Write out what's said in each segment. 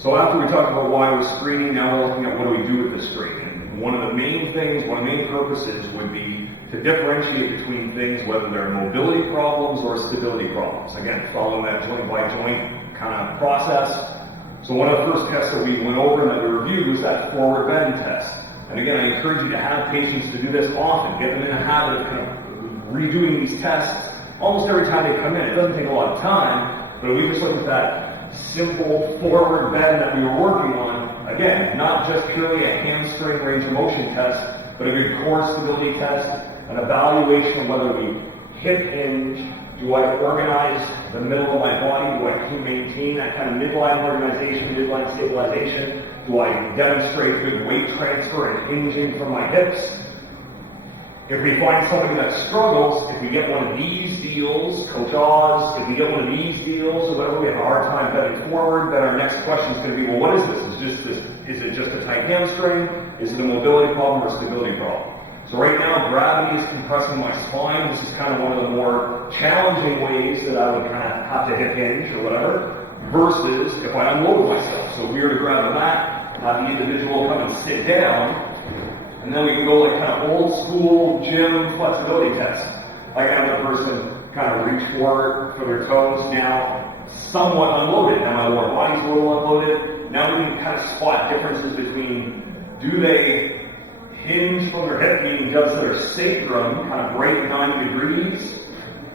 So after we talked about why we're screening, now we're looking at what do we do with the screen. And one of the main things, one of the main purposes would be to differentiate between things, whether they're mobility problems or stability problems. Again, following that joint by joint kind of process. So one of the first tests that we went over and that we reviewed was that forward bend test. And again, I encourage you to have patients to do this often. Get them in the habit of kind of redoing these tests almost every time they come in. It doesn't take a lot of time, but we just look at that simple forward bend that we were working on. Again, not just purely a hamstring range of motion test, but a good core stability test, an evaluation of whether we hip hinge. Do I organize the middle of my body? Do I maintain that kind of midline organization, midline stabilization? Do I demonstrate good weight transfer and hinging from my hips? If we find somebody that struggles, if we get one of these deals, Coach Oz, if we get one of these deals or whatever, we have a hard time bending forward, then our next question is going to be, well, what is this? Is it just a tight hamstring? Is it a mobility problem or a stability problem? So right now, gravity is compressing my spine. This is kind of one of the more challenging ways that I would kind of have to hip hinge or whatever, versus if I unload myself. So if we were to grab a mat, have the individual come and sit down, and then we can go like kind of old school gym flexibility test. Like have the person kind of reach forward for their toes, now somewhat unloaded. Now my lower body's a little unloaded. Now we can kind of spot differences between, do they hinge from their hip, meaning just their sacrum kind of break 90 degrees,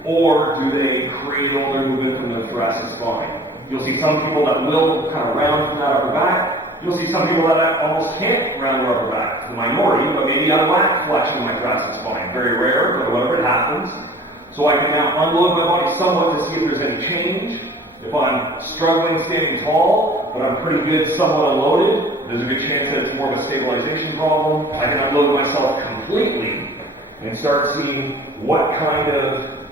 or do they create all their movement from the thoracic spine? You'll see some people that will kind of round from that upper back. You'll see some people that almost can't round their upper back. It's the minority, but maybe I lack flexion in my thoracic spine. Very rare, but whatever it happens. So I can now unload my body somewhat to see if there's any change. If I'm struggling standing tall, but I'm pretty good somewhat unloaded, there's a good chance that it's more of a stabilization problem. I can unload myself completely and start seeing what kind of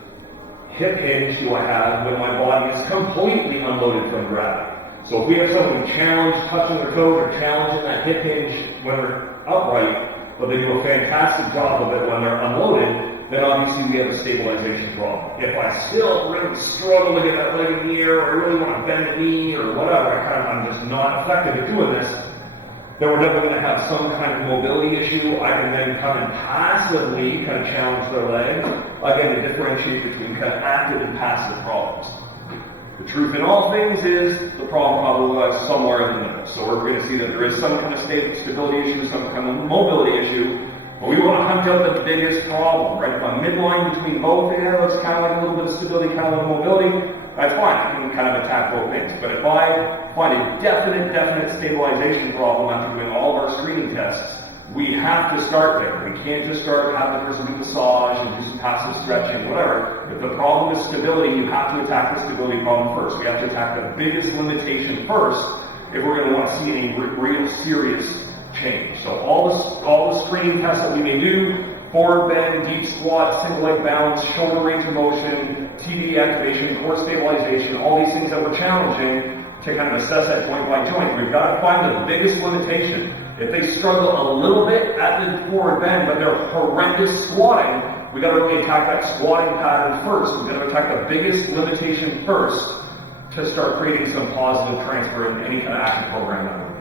hip hinge do I have when my body is completely unloaded from gravity. So if we have someone challenged touching their toes or challenging that hip hinge when they're upright, but they do a fantastic job of it when they're unloaded, then obviously we have a stabilization problem. If I still really struggle to get that leg in the air, or I really want to bend the knee or whatever, I'm just not effective at doing this, then we're definitely going to have some kind of mobility issue. I can then come and passively kind of challenge their leg, again, to differentiate between kind of active and passive problems. The truth in all things is the problem probably lies somewhere in the middle. So we're going to see that there is some kind of stability issue, some kind of mobility issue, but we want to hunt out the biggest problem, right? If I'm midline between both, it's kind of like a little bit of stability, kind of a little mobility, that's fine. I can kind of attack both things. But if I find a definite stabilization problem after doing all of our screening tests, we have to start there. We can't just start having the person do massage and do some passive stretching, whatever. If the problem is stability, you have to attack the stability problem first. We have to attack the biggest limitation first if we're going to want to see any real serious change. So all the screening tests that we may do, forward bend, deep squat, single leg balance, shoulder range of motion, TBD activation, core stabilization, all these things that we're challenging to kind of assess that joint by joint. We've got to find the biggest limitation. If they struggle a little bit at the forward bend, but they're horrendous squatting, we've got to really attack that squatting pattern first. We've got to attack the biggest limitation first to start creating some positive transfer in any kind of action program that we're